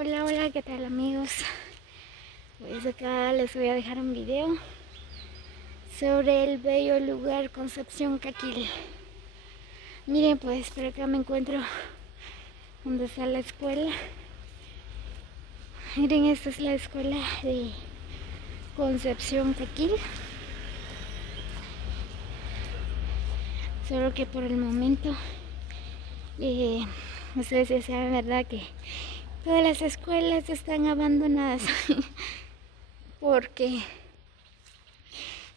Hola, hola, ¿qué tal amigos? Pues acá les voy a dejar un video sobre el bello lugar Concepción Caquil. Miren, pues por acá me encuentro donde está la escuela. Miren, esta es la escuela de Concepción Caquil. Solo que por el momento, ustedes ya saben, ¿verdad? Que todas las escuelas están abandonadas porque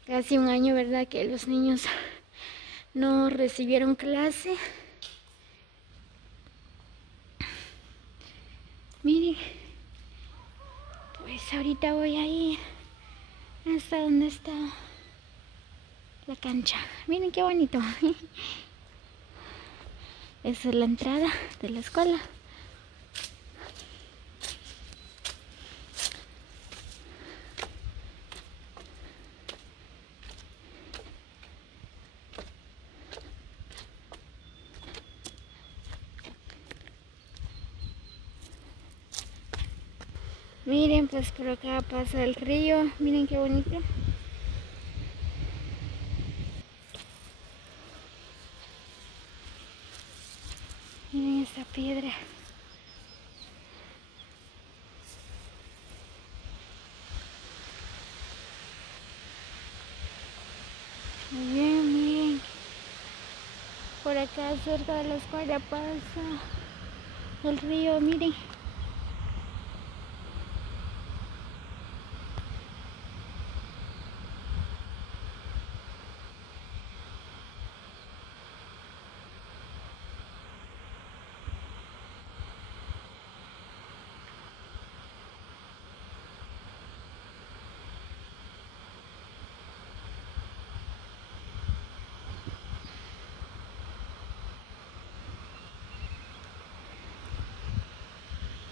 casi un año, ¿verdad? Que los niños no recibieron clase. Miren, pues ahorita voy a ir hasta donde está la cancha. Miren qué bonito. Esa es la entrada de la escuela. Miren, pues por acá pasa el río. Miren qué bonito. Miren esta piedra. Miren, miren. Por acá cerca de la escuela pasa el río, miren.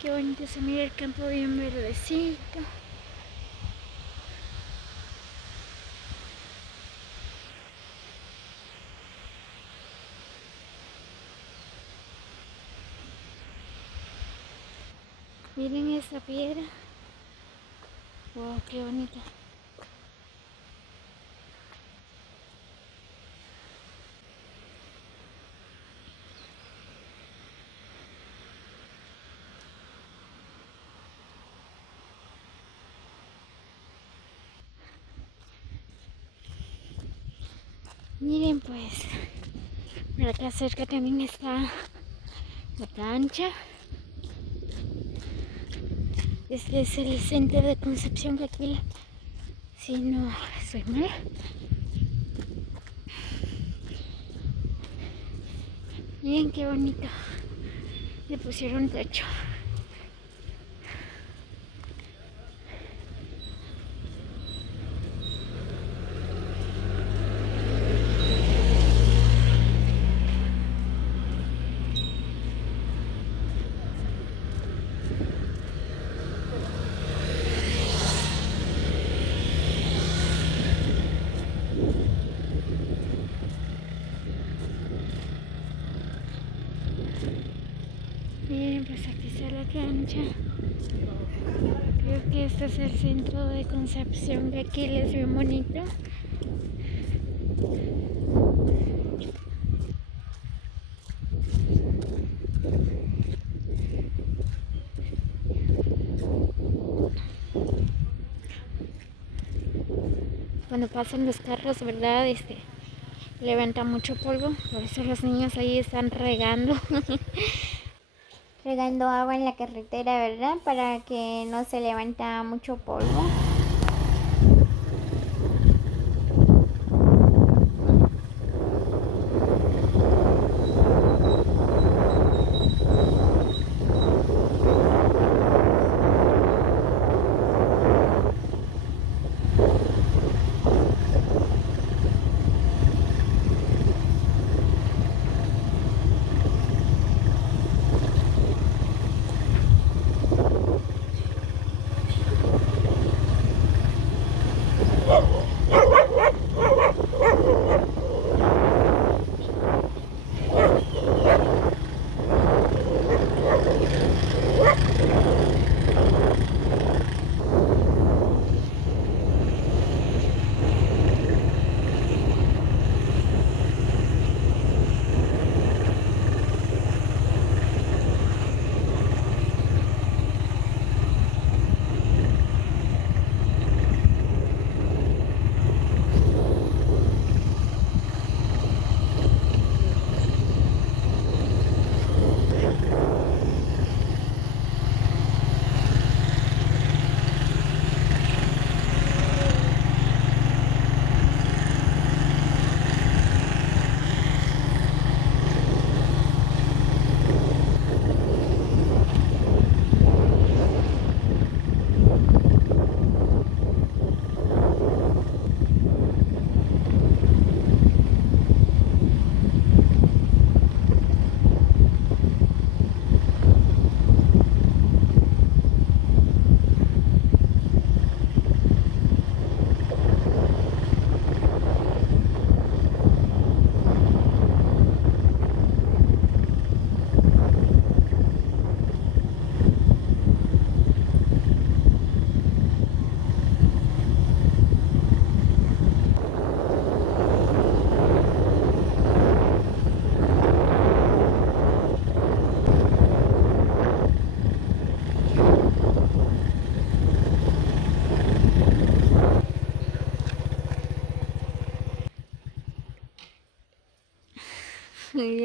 Qué bonito se mira el campo bien verdecito. Miren esa piedra. Wow, qué bonita. Miren, pues por acá cerca también está la cancha. Este es el centro de Concepción Caquil, si no estoy mal. Miren qué bonito. Le pusieron techo. Miren, pues aquí está la cancha. Creo que este es el centro de Concepción Caquil, es bien bonito. Cuando pasan los carros, ¿verdad? Levanta mucho polvo, por eso los niños ahí están regando. Regando agua en la carretera, ¿verdad? Para que no se levanta mucho polvo.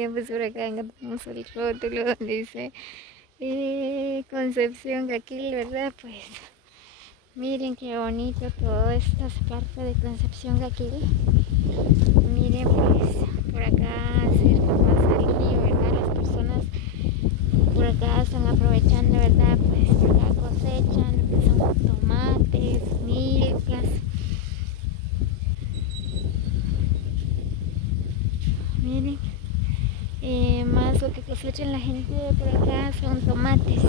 Miren, pues por acá encontramos el rótulo donde dice Concepción Caquil, ¿verdad? Pues miren qué bonito todo esto, es parte de Concepción Caquil. Miren, pues por acá cerca pasa el río, ¿verdad? Las personas por acá están aprovechando, ¿verdad? Pues por acá cosechan lo que son tomates, milpas. Miren, más lo que cosechan la gente por acá son tomates.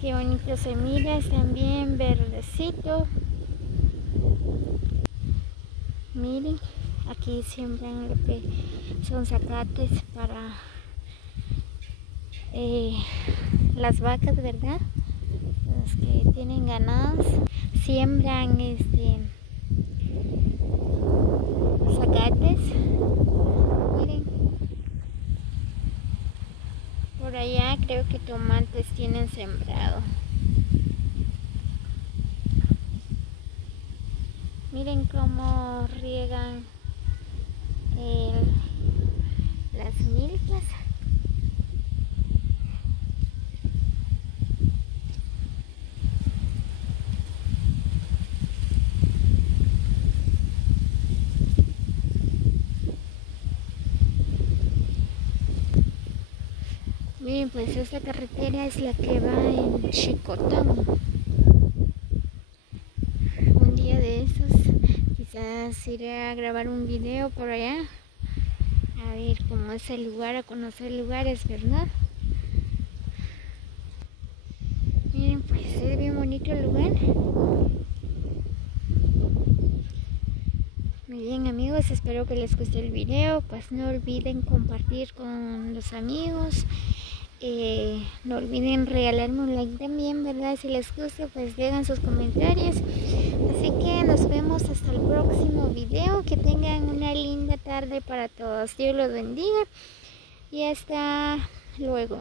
Qué bonito se mira, están bien verdecitos. Miren, aquí siembran lo que son zacates para las vacas, ¿verdad? Los que tienen ganados siembran zacates. Miren, por allá creo que tomates tienen sembrado. Miren cómo riegan las milpas. Miren, pues esta carretera es la que va en Chicotán. Un día de esos quizás iré a grabar un video por allá, a ver cómo es el lugar, a conocer lugares, ¿verdad? Miren, pues es bien bonito el lugar. Muy bien, amigos, espero que les guste el video. Pues no olviden compartir con los amigos. No olviden regalarme un like también, ¿verdad? Si les gusta, pues dejan sus comentarios. Así que nos vemos hasta el próximo video. Que tengan una linda tarde para todos. Dios los bendiga y hasta luego.